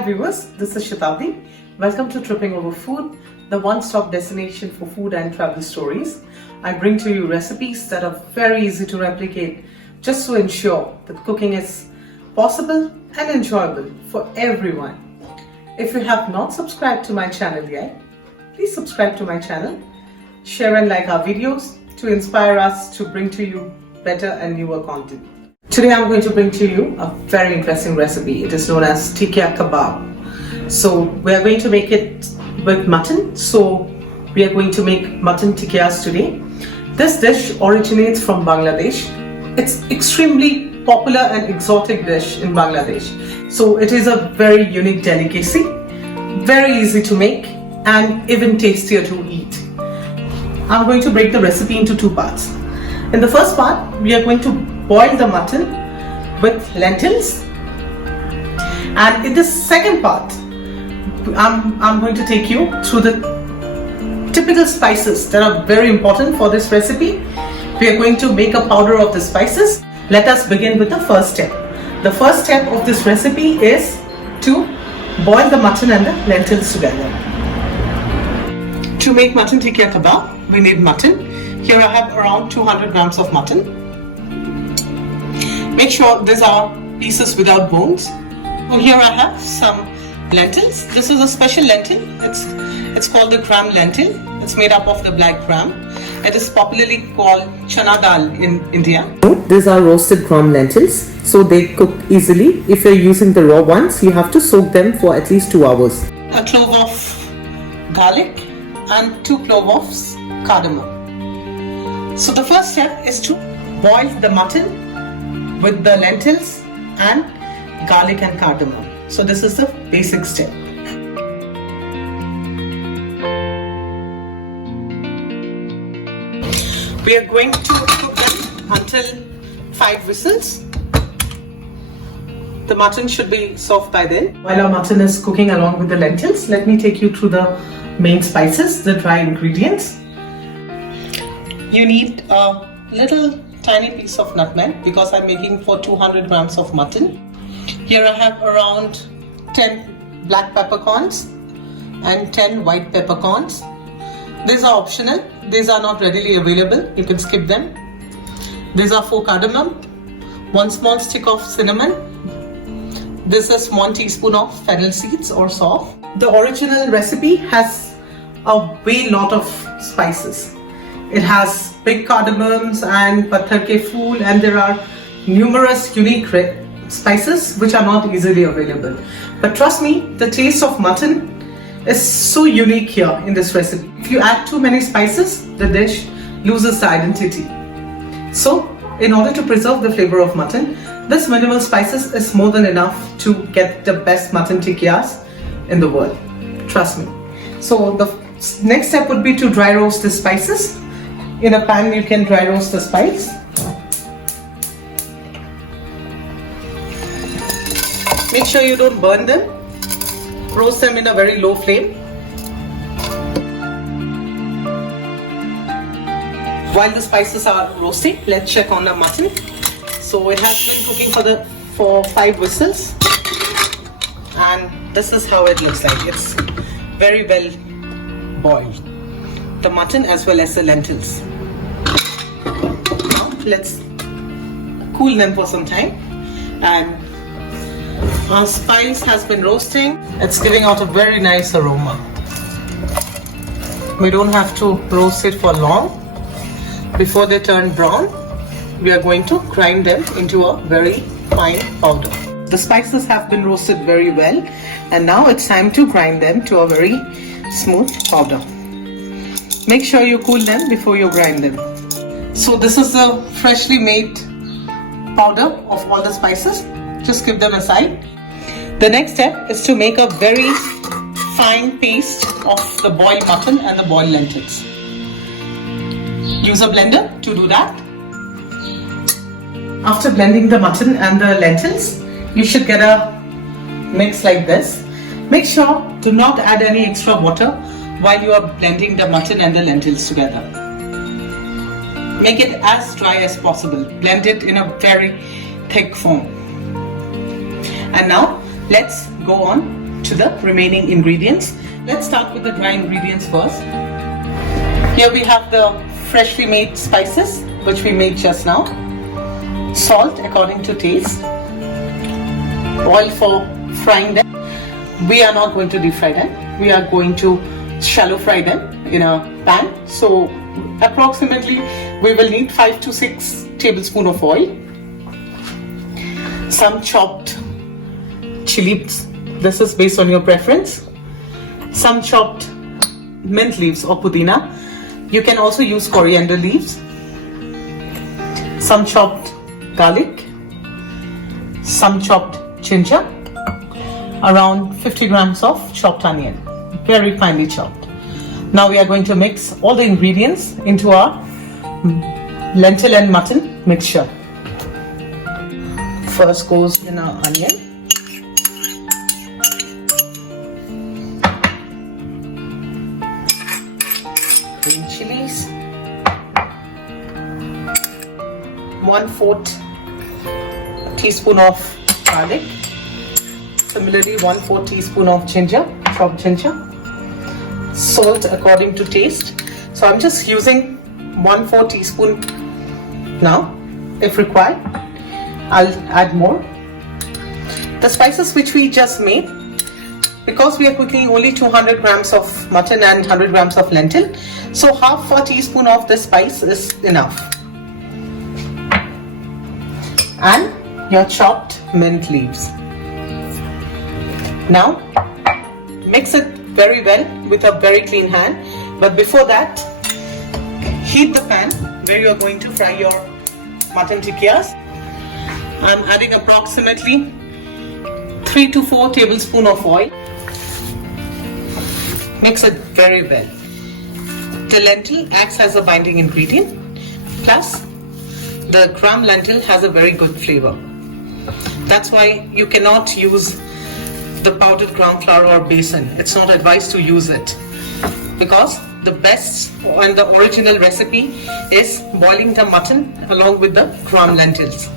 Hi viewers, this is Shatabdi. Welcome to Tripping Over Food, the one-stop destination for food and travel stories. I bring to you recipes that are very easy to replicate just to ensure that cooking is possible and enjoyable for everyone. If you have not subscribed to my channel yet, please subscribe to my channel, share and like our videos to inspire us to bring to you better and newer content. Today I'm going to bring to you a very interesting recipe. It is known as tikka kebab. So we are going to make it with mutton. So we are going to make mutton tikkiyas today. This dish originates from Bangladesh. It's extremely popular and exotic dish in Bangladesh. So it is a very unique delicacy, very easy to make and even tastier to eat. I'm going to break the recipe into two parts. In the first part, we are going to boil the mutton with lentils, and in the second part I'm going to take you through the typical spices that are very important for this recipe. We are going to make a powder of the spices. Let us begin with the first step. The first step of this recipe is to boil the mutton and the lentils together. To make mutton tikka kebab, we need mutton. Here I have around 200 grams of mutton. Make sure these are pieces without bones. And here I have some lentils. This is a special lentil. It's called the gram lentil. It's made up of the black gram. It is popularly called chana dal in India. These are roasted gram lentils, so they cook easily. If you're using the raw ones, you have to soak them for at least 2 hours. A clove of garlic and 2 cloves of cardamom. So the first step is to boil the mutton with the lentils and garlic and cardamom. So this is the basic step. We are going to cook them until 5 whistles. The mutton should be soft by then. While our mutton is cooking along with the lentils, let me take you through the main spices, the dry ingredients. You need a little tiny piece of nutmeg because I'm making for 200 grams of mutton. Here I have around 10 black peppercorns and 10 white peppercorns. These are optional. These are not readily available. You can skip them. These are 4 cardamom, 1 small stick of cinnamon. This is 1 teaspoon of fennel seeds or soft. The original recipe has a way lot of spices. It has big cardamoms and patthar ke phool, and there are numerous unique spices which are not easily available. But trust me, the taste of mutton is so unique here in this recipe. If you add too many spices, the dish loses the identity. So, in order to preserve the flavor of mutton, this minimal spices is more than enough to get the best mutton tikkiyas in the world. Trust me. So the next step would be to dry roast the spices. In a pan, you can dry roast the spice. Make sure you don't burn them. Roast them in a very low flame. While the spices are roasting, let's check on the mutton. So it has been cooking for 5 whistles, and this is how it looks like. It's very well boiled, the mutton as well as the lentils. Now let's cool them for some time. And our spice has been roasting. It's giving out a very nice aroma. We don't have to roast it for long. Before they turn brown, we are going to grind them into a very fine powder. The spices have been roasted very well, and now it's time to grind them to a very smooth powder. Make sure you cool them before you grind them. So this is the freshly made powder of all the spices. Just keep them aside. The next step is to make a very fine paste of the boiled mutton and the boiled lentils. Use a blender to do that. After blending the mutton and the lentils, you should get a mix like this. Make sure to not add any extra water while you are blending the mutton and the lentils together. Make it as dry as possible. Blend it in a very thick form. And now let's go on to the remaining ingredients. Let's start with the dry ingredients first. Here we have the freshly made spices which we made just now. Salt according to taste. Oil for frying them. We are not going to deep fry them. We are going to shallow fry them in a pan. So approximately we will need 5 to 6 tablespoons of oil. Some chopped chilies. This is based on your preference. Some chopped mint leaves or pudina. You can also use coriander leaves. Some chopped garlic. Some chopped ginger. Around 50 grams of chopped onion, very finely chopped. Now we are going to mix all the ingredients into our lentil and mutton mixture. First goes in our onion. Green chilies. 1/4 teaspoon of garlic. Similarly, 1/4 teaspoon of ginger, chopped ginger. Salt according to taste. So I'm just using 1/4 teaspoon now. If required, I'll add more. The spices which we just made, because we are cooking only 200 grams of mutton and 100 grams of lentil, so half a teaspoon of this spice is enough. And your chopped mint leaves. Now mix it very well with a very clean hand, but before that heat the pan where you are going to fry your mutton tikkiyas. I'm adding approximately 3 to 4 tablespoons of oil. Mix it very well. The lentil acts as a binding ingredient, plus the gram lentil has a very good flavor. That's why you cannot use the powdered gram flour or besan. It's not advised to use it, because the best and the original recipe is boiling the mutton along with the gram lentils.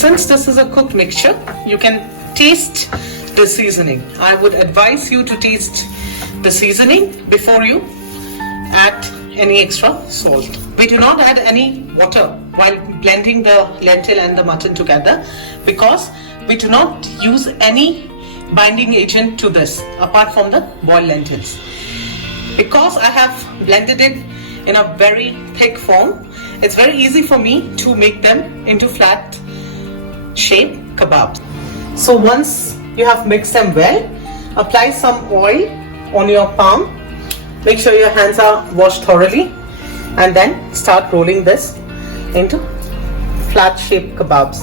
Since this is a cooked mixture, you can taste the seasoning. I would advise you to taste the seasoning before you add any extra salt. We do not add any water while blending the lentil and the mutton together, because we do not use any binding agent to this apart from the boiled lentils. Because I have blended it in a very thick form, it's very easy for me to make them into flat shape kebabs. So once you have mixed them well, apply some oil on your palm. Make sure your hands are washed thoroughly, and then start rolling this into flat shaped kebabs.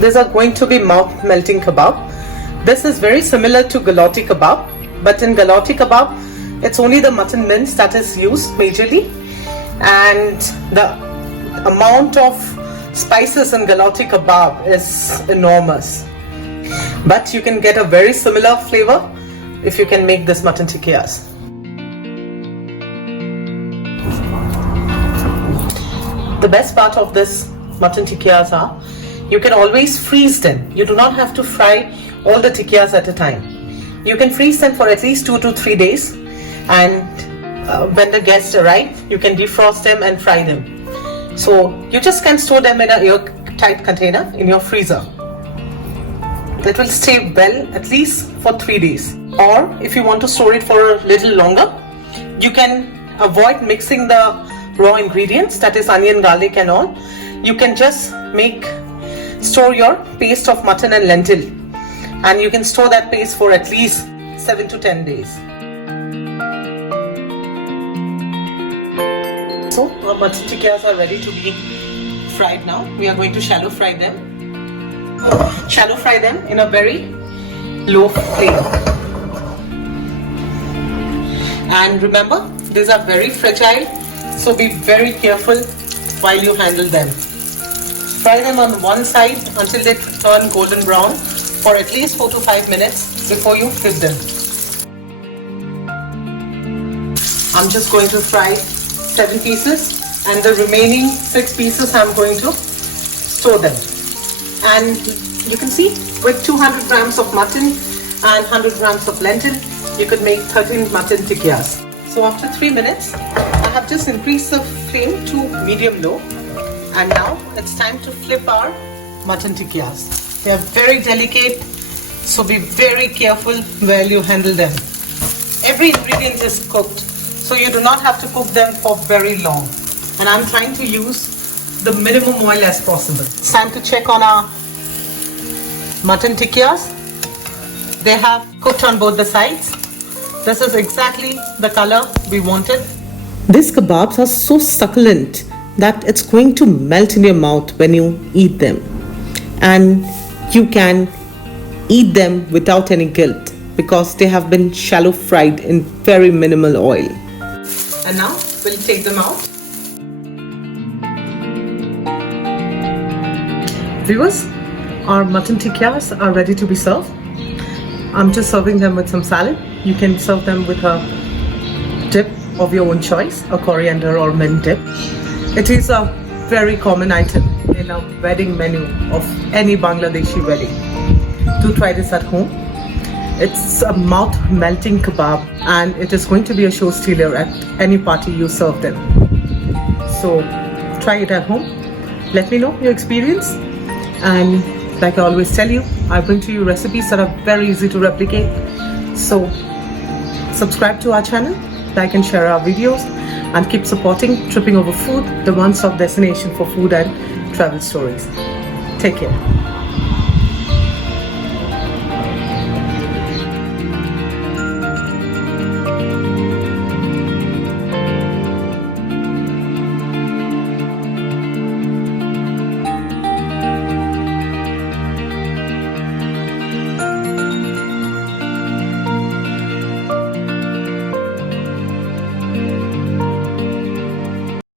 These are going to be mouth melting kebab. This is very similar to galati kebab, but in galati kebab it's only the mutton mince that is used majorly, and the amount of spices in galati kebab is enormous. But you can get a very similar flavor if you can make this mutton tikkiyas. The best part of this mutton tikkiyas are, you can always freeze them. You do not have to fry all the tikkiyas at a time. You can freeze them for at least 2 to 3 days, and when the guests arrive, you can defrost them and fry them. So you just can store them in a airtight container in your freezer. It will stay well at least for 3 days. Or if you want to store it for a little longer, you can avoid mixing the raw ingredients, that is onion, garlic and all. You can just store your paste of mutton and lentil, and you can store that paste for at least 7 to 10 days. So our mutton tikkiyas are ready to be fried now. We are going to shallow fry them. Shallow fry them in a very low flame. And remember, these are very fragile, so be very careful while you handle them. Fry them on one side until they turn golden brown for at least 4 to 5 minutes before you flip them. I'm just going to fry 7 pieces and the remaining 6 pieces I'm going to store them. And you can see with 200 grams of mutton and 100 grams of lentil, you could make 13 mutton tikkiyas. So after 3 minutes, I have just increased the flame to medium low, and now it's time to flip our mutton tikkiyas. They are very delicate, so be very careful where you handle them. Every ingredient is cooked, so you do not have to cook them for very long. And I'm trying to use the minimum oil as possible. It's time to check on our mutton tikkiyas. They have cooked on both the sides. This is exactly the color we wanted. These kebabs are so succulent that it's going to melt in your mouth when you eat them. And you can eat them without any guilt because they have been shallow fried in very minimal oil. And now we'll take them out. Viewers, our mutton tikkiyas are ready to be served. I'm just serving them with some salad. You can serve them with a dip of your own choice, a coriander or mint dip. It is a very common item in a wedding menu of any Bangladeshi wedding. Do try this at home. It's a mouth-melting kebab and it is going to be a show stealer at any party you serve them. So try it at home. Let me know your experience. And like I always tell you, I bring to you recipes that are very easy to replicate. So subscribe to our channel, like and share our videos, and keep supporting Tripping Over Food, the one-stop destination for food and travel stories. Take care.